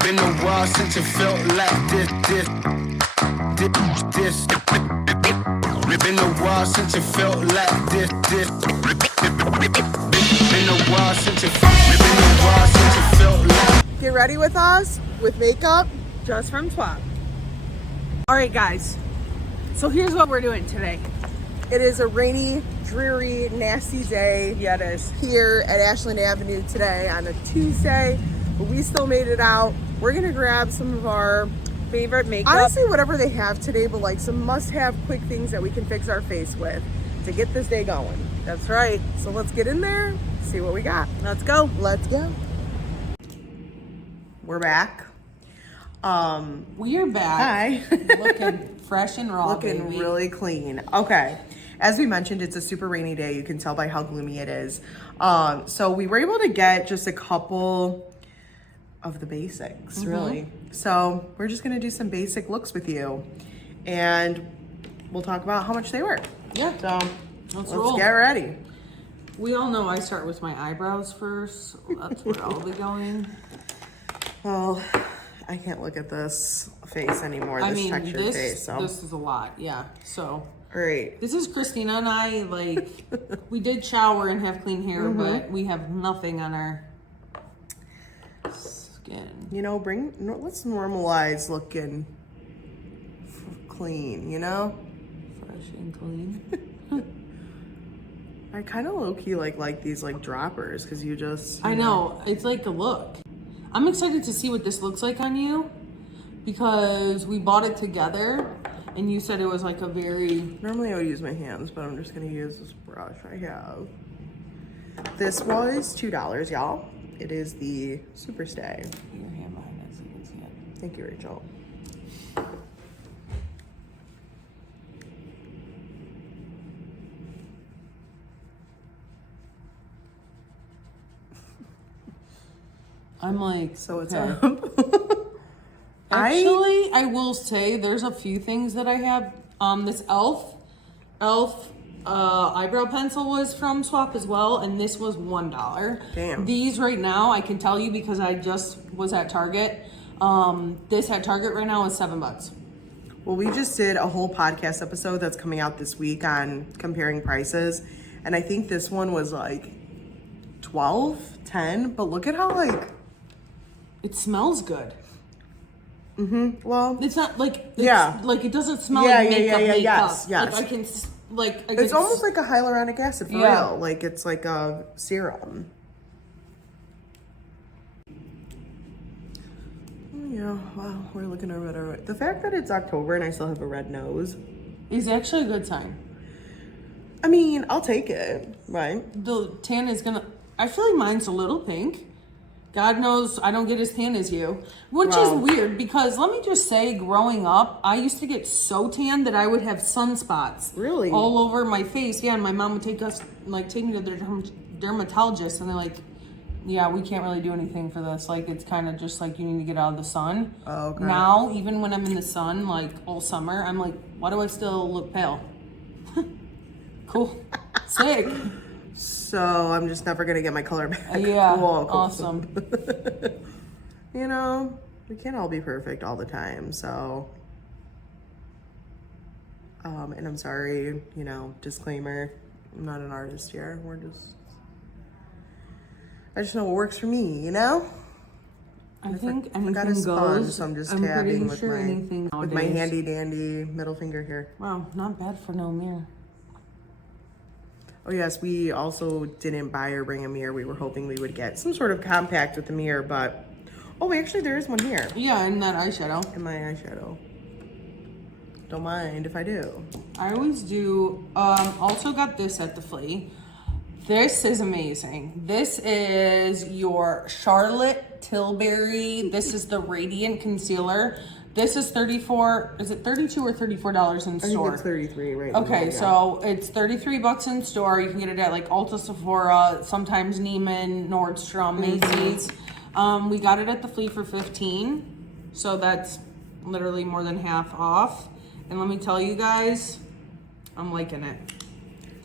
Been a while since it felt like this. Been a while since it felt like this. Been a while since it felt like. Get ready with us with makeup just from Swap. All right, guys. So here's what we're doing today. It is a rainy, dreary, nasty day. Yeah, it is. Here at Ashland Avenue today on a Tuesday, but we still made it out. We're gonna grab some of our favorite makeup. Honestly, whatever they have today, but like some must-have quick things that we can fix our face with to get this day going. That's right. So let's get in there, see what we got. Let's go. Let's go. We're back. We are back. Hi. Looking fresh and raw, looking baby. really clean. Okay. As we mentioned, it's a super rainy day. You can tell by how gloomy it is. So we were able to get just a couple of the basics, really. So we're just gonna do some basic looks with you, and we'll talk about how much they were. Yeah. So let's let's get ready. We all know I start with my eyebrows first. That's where I'll be going. Well, I can't look at this face anymore. This textured face. So this is a lot. Yeah. So. Great. This is Kristina and I, like, we did shower and have clean hair, but we have nothing on our skin. You know, let's normalize looking clean, you know? Fresh and clean. I kind of low-key like these like droppers because you just... I know. It's like a look. I'm excited to see what this looks like on you because we bought it together. And you said it was like a very... Normally I would use my hands, but I'm just going to use this brush I have. This was $2, y'all. It is the Super Stay. Put your hand behind it so you can see it. Thank you, Rachel. I'm like... So it's okay. up. Actually, I will say there's a few things that I have. This e.l.f. Eyebrow pencil was from Swap as well, and this was $1. Damn. These right now, I can tell you because I just was at Target. This at Target right now is $7. Well, we just did a whole podcast episode that's coming out this week on comparing prices, and I think this one was like 12, 10, but look at how like... It smells good. Well, It's not like like it doesn't smell Yeah, like yeah, makeup. yeah, Makeup. yes. Like I can it's almost like a hyaluronic acid for Yeah. real. Like it's like a serum. Yeah, wow, we're looking over it. The fact that it's October and I still have a red nose is actually a good sign. I mean, I'll take it, right? The tan is gonna. I feel like mine's a little pink. God knows I don't get as tan as you, which is weird because let me just say, growing up, I used to get so tan that I would have sunspots Really? all over my face. Yeah, and my mom would take me to their dermatologist, and they're like, "Yeah, we can't really do anything for this. Like, it's kind of just like you need to get out of the sun." Oh, okay. Now, even when I'm in the sun, like all summer, I'm like, "Why do I still look pale?" Cool, sick. So I'm just never gonna get my color back. Yeah, Cool. awesome. You know, we can't all be perfect all the time, so and I'm sorry, you know, disclaimer, I'm not an artist here. I just know what works for me, you know? I think I anything got a goes. sponge, so I'm just tabbing with anything with my nowadays. handy dandy middle finger here. Wow, not bad for no mirror. Oh yes, we also didn't buy or bring a mirror. We were hoping we would get some sort of compact with the mirror, but oh, actually there is one here. Yeah, and that eyeshadow. In my eyeshadow. Don't mind if I do. I always do. Also got this at the flea. This is amazing. This is your Charlotte Tilbury. This is the Radiant Concealer. This is $34. Is it $32 or $34 in store? I think it's 33 right now. Okay, so it's $33 in store. You can get it at like Ulta, Sephora, sometimes Neiman, Nordstrom, Macy's. We got it at the flea for $15, so that's literally more than half off. And let me tell you guys, I'm liking it.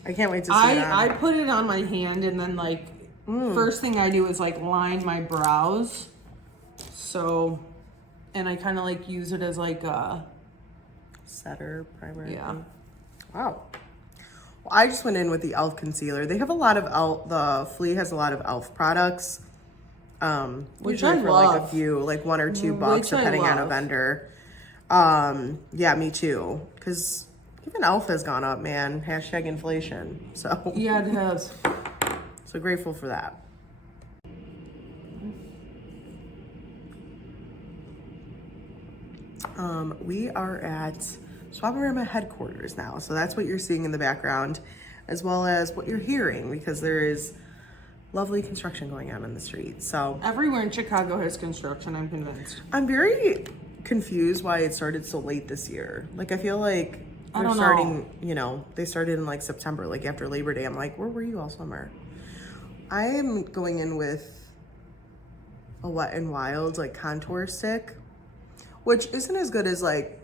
I can't wait to see it on. I put it on my hand, and then like first thing I do is like line my brows. So, and I kind of like use it as like a setter primer. Yeah. Wow. Well, I just went in with the e.l.f. concealer. They have a lot of e.l.f. The Flea has a lot of e.l.f. products. Which usually I for like a love. few, like $1 or $2, Which I depending on a love. vendor. Yeah, me too. Because even e.l.f. has gone up, man. Hashtag inflation. So Yeah, it has. so grateful for that. We are at SwapORama headquarters now. So that's what you're seeing in the background, as well as what you're hearing, because there is lovely construction going on in the street. So Everywhere in Chicago has construction, I'm convinced. I'm very confused why it started so late this year. Like, I feel like I they're don't starting, you know, they started in like September, like after Labor Day. I'm like, where were you all summer? I am going in with a Wet n Wild like contour stick, which isn't as good as like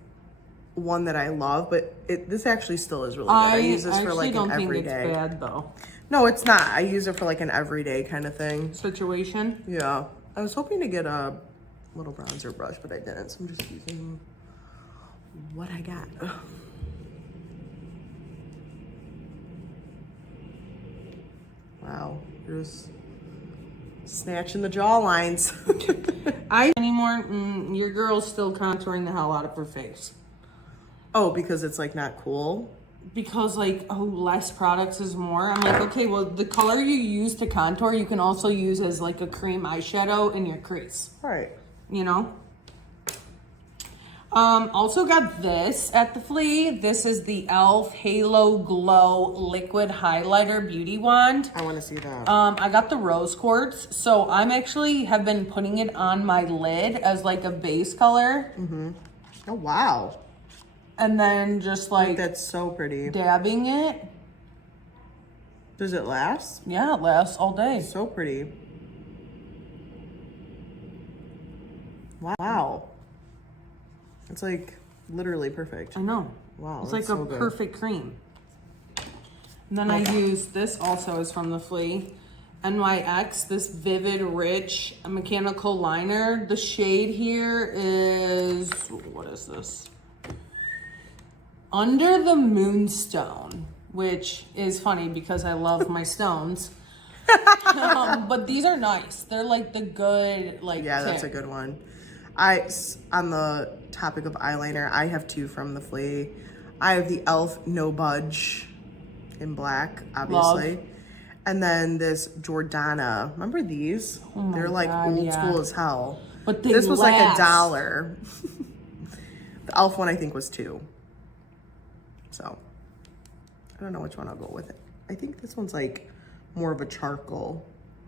one that I love, but this actually still is really good. I use this for like an everyday. Think it's bad though. No, it's not. I use it for like an everyday kind of thing. Situation. Yeah. I was hoping to get a little bronzer brush, but I didn't, so I'm just using what I got. Wow, you're just snatching the jaw lines. Anymore, your girl's still contouring the hell out of her face. Oh, because it's like not cool? Because like, oh, less products is more. I'm like, okay, well, the color you use to contour, you can also use as like a cream eyeshadow in your crease. Right. You know? Also got this at the Flea. This is the e.l.f. Halo Glow Liquid Highlighter Beauty Wand. I want to see that. I got the rose quartz, so I'm actually have been putting it on my lid as like a base color. Oh, wow. And then just like That's so pretty. dabbing it. Does it last? Yeah, it lasts all day. So pretty. Wow. It's like literally perfect. I know. Wow, It's that's like so a good. perfect cream. And then I use this also is from the Flea. NYX, this Vivid Rich mechanical liner. The shade here is, what is this? Under the Moonstone, which is funny because I love my stones. But these are nice. They're like the good, like, Yeah, that's a tint. good one. On the topic of eyeliner, I have two from the Flea. I have the e.l.f. No Budge in black, obviously. Love. And then this Jordana. Remember these? my They're like God, old yeah. school as hell. But they This was like last. $1. The e.l.f. one I think was $2. So I don't know which one I'll go with. I think this one's like more of a charcoal.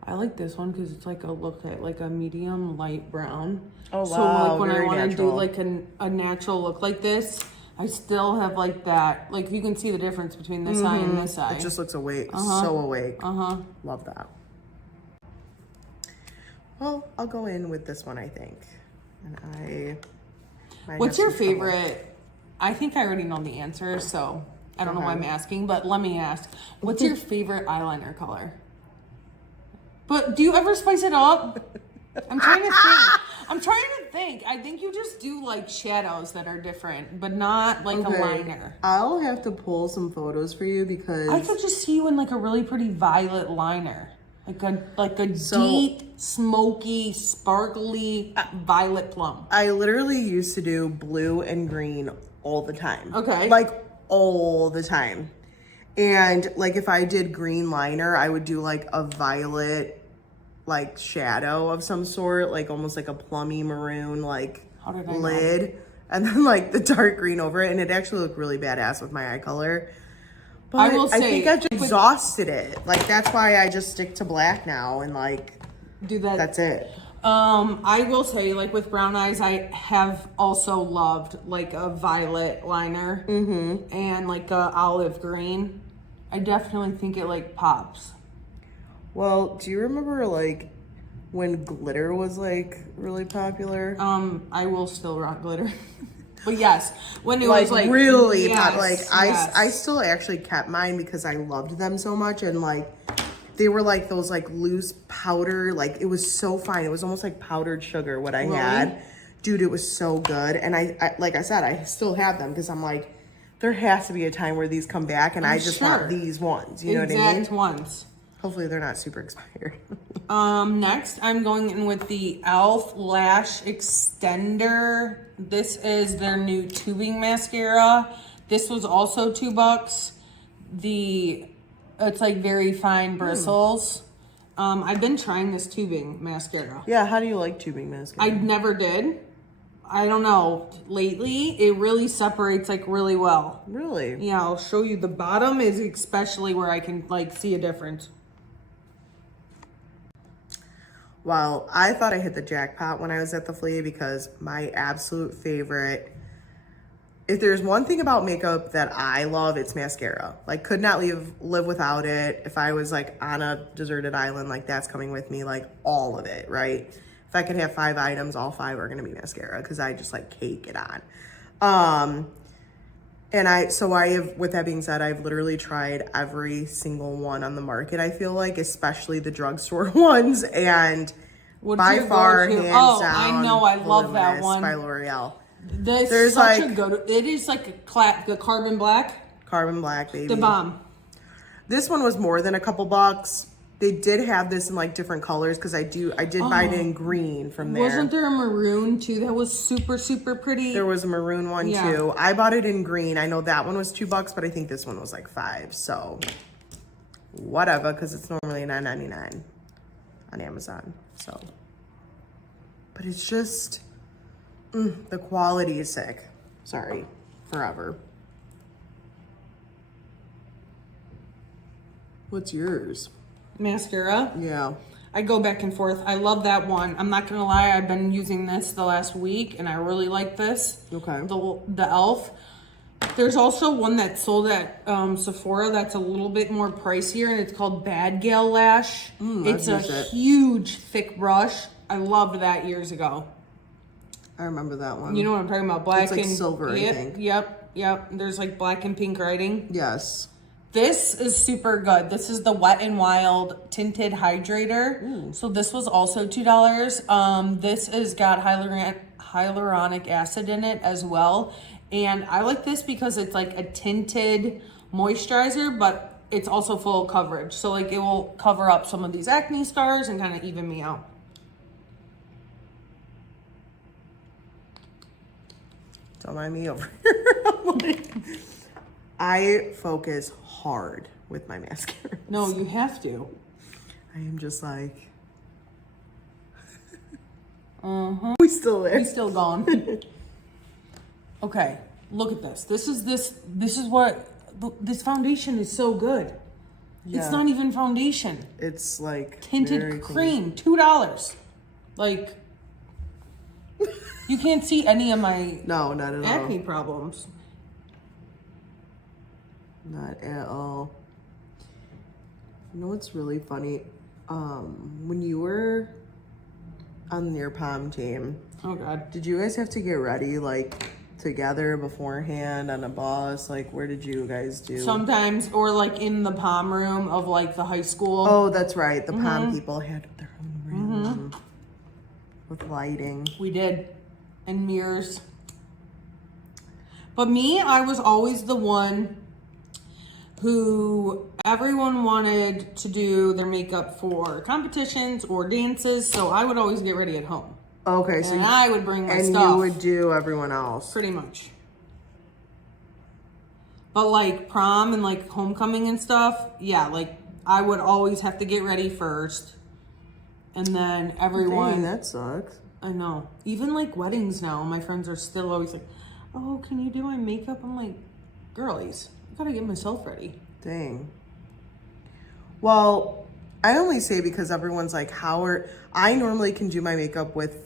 I like this one because it's like a look at like a medium light brown. Oh, So wow, like when I very want to do natural. like a natural look like this, I still have like that. Like you can see the difference between this eye and this eye. It just looks awake, so awake. Love that. Well, I'll go in with this one, I think. And might What's have your some trouble. favorite? I think I already know the answer, so I don't know why I'm asking, but let me ask. What's your favorite eyeliner color? But do you ever spice it up? I'm trying to think. I think you just do like shadows that are different, but not like a liner. I'll have to pull some photos for you because I could just see you in like a really pretty violet liner. Like a deep, smoky, sparkly violet plum. I literally used to do blue and green all the time. Okay. Like all the time. And like if I did green liner, I would do like a violet like shadow of some sort, like almost like a plummy maroon like How did I know? lid. And then like the dark green over it. And it actually looked really badass with my eye color. But I will say, think I've exhausted it. Like that's why I just stick to black now and like do that. that's it. I will say, like with brown eyes, I have also loved like a violet liner and like a olive green. I definitely think it like pops. Well, do you remember like when glitter was like really popular? I will still rock glitter. But yes, when it Like was like really yes, pop, like yes. I still actually kept mine because I loved them so much, and like They were like those like loose powder, like it was so fine. It was almost like powdered sugar what I had. Dude, it was so good. And I like I said, I still have them because I'm like, there has to be a time where these come back and I just want these ones. You know what I mean? Exact ones. Hopefully they're not super expired. Next, I'm going in with the e.l.f. Lash Extender. This is their new tubing mascara. This was also $2. It's like very fine bristles. I've been trying this tubing mascara. Yeah, how do you like tubing mascara? I never did. I don't know. Lately, it really separates like really well. Really? Yeah, I'll show you. The bottom is especially where I can like see a difference. Well, I thought I hit the jackpot when I was at the flea because my absolute favorite, if there's one thing about makeup that I love, it's mascara. Like, could not live without it. If I was like on a deserted island, like that's coming with me, like all of it, right? If I could have 5 items, all 5 are gonna be mascara because I just like cake it on. With that being said, I've literally tried every single one on the market, I feel like, especially the drugstore ones. And by far, hands down, I know, I love that one. By L'Oreal. There's such a good, it is like the carbon black. Carbon black, baby. The bomb. This one was more than a couple bucks. They did have this in like different colors because I did buy it in green from there. Wasn't there a maroon too that was super, super pretty? There was a maroon one too. I bought it in green. I know that one was $2, but I think this one was like $5. So whatever, because it's normally $9.99 on Amazon. So, but it's just the quality is sick. Sorry, forever. What's yours? Mascara. Yeah. I go back and forth. I love that one. I'm not gonna lie, I've been using this the last week and I really like this. Okay. The e.l.f. There's also one that's sold at Sephora that's a little bit more pricier and it's called Bad Gal Lash. It's a huge thick brush. I loved that years ago. I remember that one. You know what I'm talking about? Black it's like and silver, I think. Yep. There's like black and pink writing. Yes. This is super good. This is the Wet n Wild Tinted Hydrator. Ooh. So this was also $2. This has got hyaluronic acid in it as well. And I like this because it's like a tinted moisturizer, but it's also full coverage. So like it will cover up some of these acne scars and kind of even me out. Don't mind me over here. I focus hard with my mascara. No, you have to. I am just like, we still there. We still gone. Okay, look at this. This is what this foundation is so good. Yeah. It's not even foundation. It's like tinted cream, $2. Like, you can't see any of my not at all acne problems. Not at all. You know what's really funny? When you were on your pom team, oh god, did you guys have to get ready like together beforehand on a bus? Like, where did you guys do? Sometimes, or like in the pom room of like the high school. Oh, that's right. The pom people had their own room with lighting. We did, and mirrors. But me, I was always the one who everyone wanted to do their makeup for competitions or dances, so I would always get ready at home. Okay, so I would bring my stuff. And you would do everyone else. Pretty much. But like prom and like homecoming and stuff, yeah, like I would always have to get ready first. And then everyone... Dang, that sucks. I know. Even like weddings now, my friends are still always like, oh, can you do my makeup? I'm like, girlies, I gotta get myself ready. Dang. Well, I only say because everyone's like, I normally can do my makeup with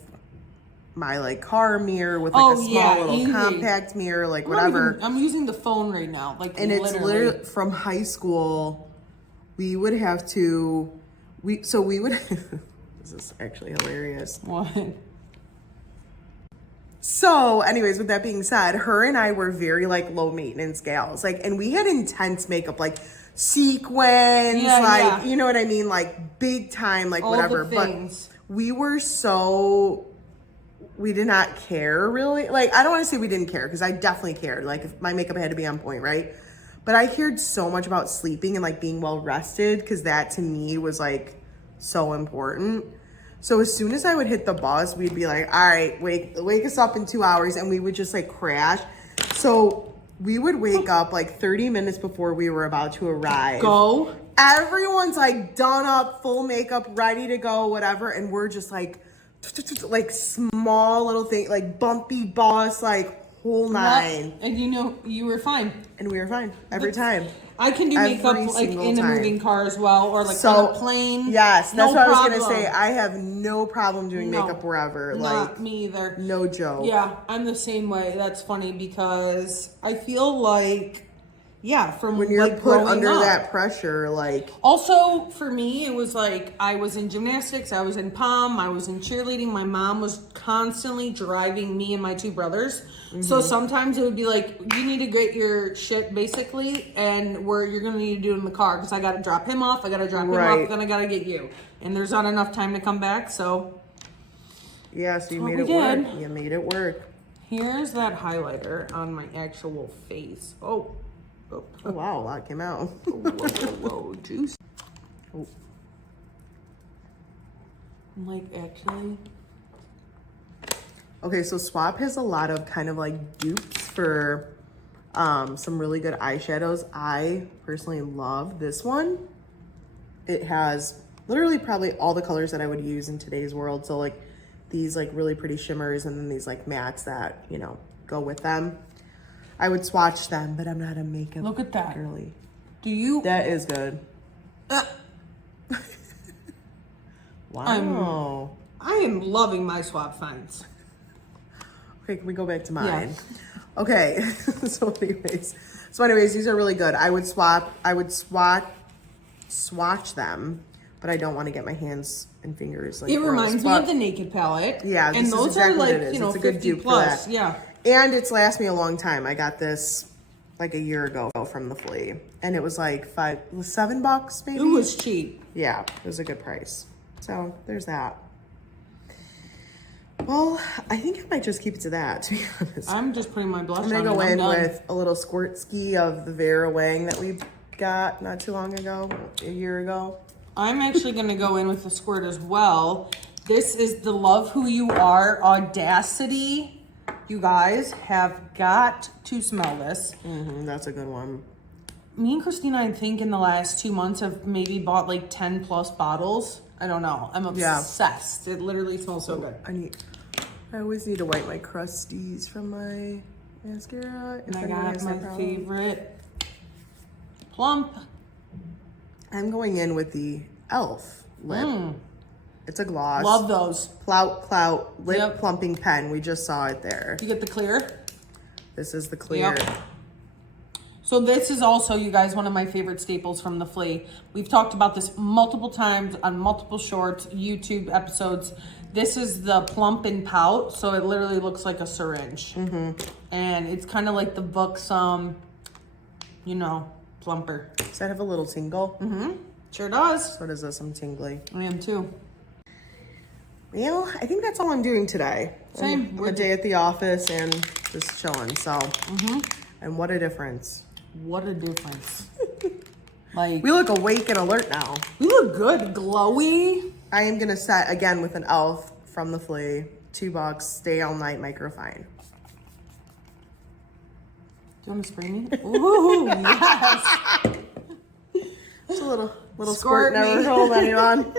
my like car mirror with like a small little compact mirror, like whatever. I'm using the phone right now. Like, and it's literally from high school, we would have to, this is actually hilarious. What? So anyways, with that being said, her and I were very like low maintenance gals. Like, and we had intense makeup, like sequins, Yeah, like, yeah. you know what I mean? Like big time, like All whatever. the things. But we did not care really. Like, I don't want to say we didn't care because I definitely cared. Like, if my makeup had to be on point, right? But I cared so much about sleeping and like being well rested because that to me was like so important. So as soon as I would hit the bus, we'd be like, all right, wake us up in 2 hours, and we would just like crash. So we would wake up like 30 minutes before we were about to arrive. Go. Everyone's like done up, full makeup, ready to go, whatever. And we're just like small little thing, like bumpy bus, like whole nine. And you know, you were fine. And we were fine every time. I can do Every makeup like single in a time. moving car as well, or like So, on a plane. Yes, that's No what I was problem. gonna say. I have no problem doing No, makeup wherever. Not Like, me either. no joke. Yeah, I'm the same way. That's funny because I feel like, yeah, from When you're like put growing under up. that pressure, like, Also, for me, it was like I was in gymnastics, I was in pom, I was in cheerleading. My mom was constantly driving me and my two brothers. So sometimes it would be like, you need to get your shit basically, and where you're gonna need to do it in the car because I gotta drop him off, I gotta drop him Right. off, then I gotta get you, and there's not enough time to come back. So yeah, so you what made we it work. did. You made it work. here's that highlighter on my actual face. Oh, Oh, wow, that came out. whoa, juice. Oh. Like actually. Okay, so Swap has a lot of kind of like dupes for some really good eyeshadows. I personally love this one. It has literally probably all the colors that I would use in today's world. So like these like really pretty shimmers and then these like mattes that, you know, go with them. I would swatch them, but I'm not a makeup Look at that. girly. Do you? That is good. Uh, Wow. I am loving my Swap finds. Okay, can we go back to mine? Okay, so anyways, these are really good. I would swatch them, but I don't want to get my hands and fingers like It gross. reminds me But- of the Naked palette. Yeah, and this is those exactly are what like, it is. you know, It's a good 50 dupe for plus. that. Yeah. And it's lasted me a long time. I got this like a year ago from the flea, and it was like $7 maybe. It was cheap. Yeah, it was a good price. So there's that. Well, I think I might just keep it to that, to be honest. I'm just putting my blush I'm gonna on go and in I'm done. with a little squirt ski of the Vera Wang that we got not too long ago, a year ago. I'm actually going to go in with the squirt as well. This is the Love Who You Are Audacity. You guys have got to smell this. That's a good one. Me and Kristina, I think in the last 2 months have maybe bought like 10 plus bottles. I don't know. I'm Yeah. obsessed. It literally smells so good. I always need to wipe my crusties from my mascara. And if I anyone got has my that problem. favorite plump. I'm going in with the e.l.f. lip. It's a gloss. Love those. Clout lip Yep. plumping pen. We just saw it there. You get the clear. This is the clear. Yep. So this is also, you guys, one of my favorite staples from the flea. We've talked about this multiple times on multiple shorts, YouTube episodes. This is the plump and pout, so it literally looks like a syringe. And it's kind of like the Buxom, you know, plumper. Does that have a little tingle? Sure does. What is this? I'm tingly. I am too. Well, I think that's all I'm doing today. Same. I'm a day at the office and just chilling. So, and what a difference. What a difference. Like, We look awake and alert now. we look good, glowy. I am gonna set again with an e.l.f. from the flea. $2. Stay all night microfine. Do you want to spray me? Ooh, yes. Just a little Squirt squirt never me. told anyone.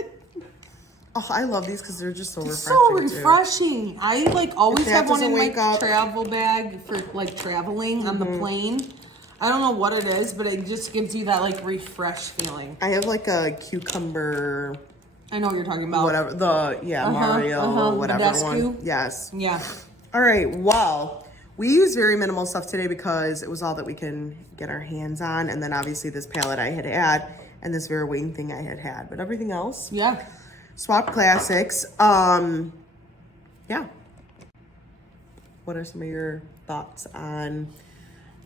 Oh, I love these because they're just so refreshing. So too. refreshing. I like always If that have one in doesn't my wake up- travel bag for like traveling on the plane. I don't know what it is, but it just gives you that like refreshed feeling. I have like a cucumber, I know what you're talking about. whatever Mario, whatever Badescu. one. Yes. Yeah. All right. Well, we use very minimal stuff today because it was all that we can get our hands on, and then obviously this palette I had, and this Vera Wang thing I had. But everything else, Yeah. Swap classics. Yeah. What are some of your thoughts on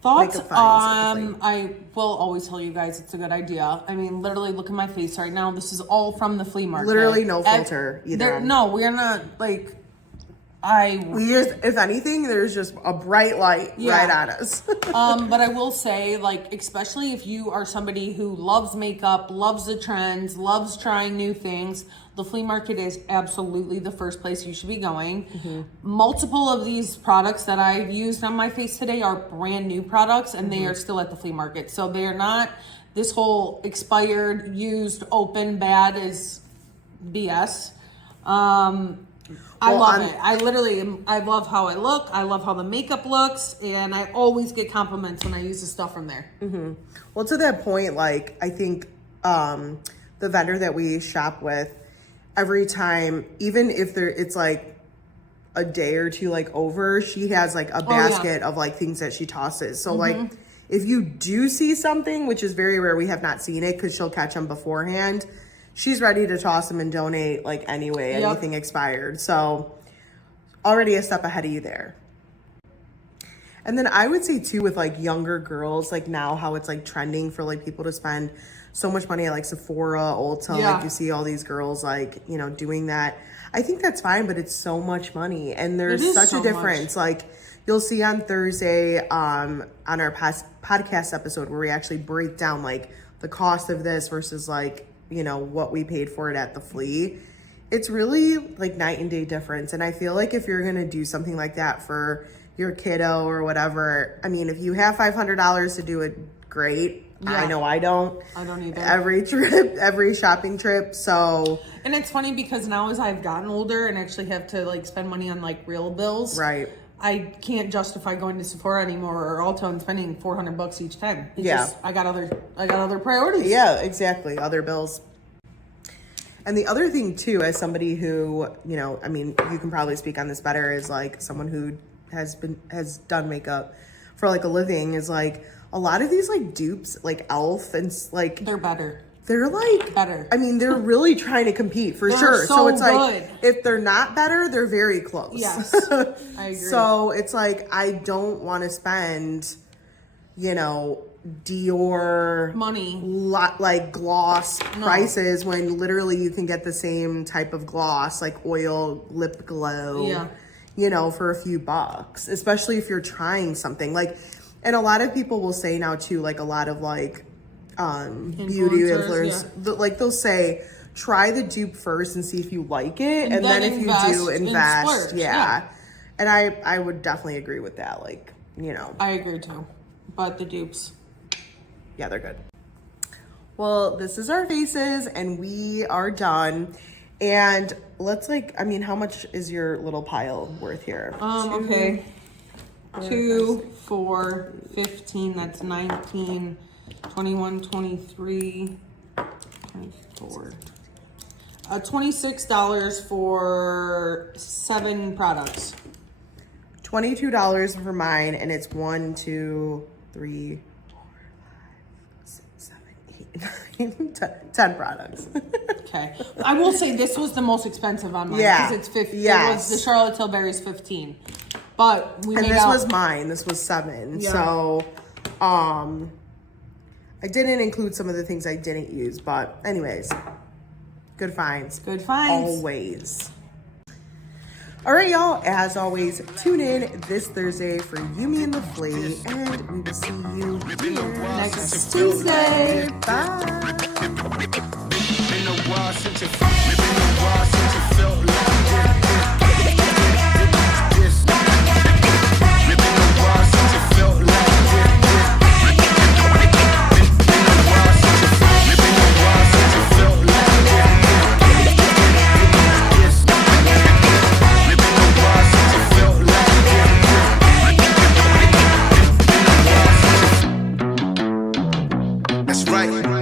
Thoughts? Makeup finds, I will always tell you guys it's a good idea. I mean, literally, look at my face right now. This is all from the flea market. Literally no filter either. No, we are not like. We just, if anything, there's just a bright light right at us. But I will say, like, especially if you are somebody who loves makeup, loves the trends, loves trying new things, the flea market is absolutely the first place you should be going. Multiple of these products that I've used on my face today are brand new products, and they are still at the flea market. So they are not this whole expired, used, open, bad is BS. I love it. I love how I look. I love how the makeup looks, and I always get compliments when I use the stuff from there. Well, to that point, like, I think the vendor that we shop with, every time, even if it's like a day or two like over, she has like a basket of like things that she tosses. So like, if you do see something, which is very rare, we have not seen it because she'll catch them beforehand, she's ready to toss them and donate like anyway, anything expired. So already a step ahead of you there. And then I would say too, with like younger girls, like now how it's like trending for like people to spend so much money at like Sephora, Ulta, like you see all these girls like, you know, doing that. I think that's fine, but it's so much money. And there's such a difference. Like you'll see on Thursday on our past podcast episode where we actually break down like the cost of this versus like, you know, what we paid for it at the flea. It's really like night and day difference. And I feel like if you're going to do something like that for your kiddo or whatever, I mean, if you have $500 to do it, great. I know I don't. I don't either. Every shopping trip. So. And it's funny because now as I've gotten older and actually have to like spend money on like real bills. Right. I can't justify going to Sephora anymore or Ulta and spending $400 each time. It's just, I got other priorities. Yeah, exactly. Other bills. And the other thing too, as somebody who, you know, I mean, you can probably speak on this better, is like someone who has done makeup for like a living, is like a lot of these like dupes, like e.l.f. and like they're better. They're like better. I mean, they're really trying to compete for sure. So it's like if they're not better, they're very close. Yes, I agree. So it's like I don't want to spend, you know, Dior money, like gloss prices when literally you can get the same type of gloss, like oil lip glow, you know, for a few bucks, especially if you're trying something like. And a lot of people will say now too, like a lot of like beauty influencers, like they'll say try the dupe first and see if you like it, and then if you do invest, and I would definitely agree with that. Like, you know, I agree too, but the dupes, they're good. Well, this is our faces and we are done. And let's like, I mean, how much is your little pile worth here? Okay, 2, 4, 15, that's 19, 21, 23, 24. $26 for 7 products. $22 for mine, and it's 1, 2, 3, 4, 5, 6, 7, 8, 9, 10 products. Okay. I will say this was the most expensive on mine because it's 50. It was the Charlotte Tilbury's 15. But this was mine. This was 7. Yeah. So I didn't include some of the things I didn't use, but anyways, good finds. Good finds. Always. All right, y'all. As always, tune in this Thursday for You, Me, and the Flea, and we will see you here next Tuesday. Bye. Right.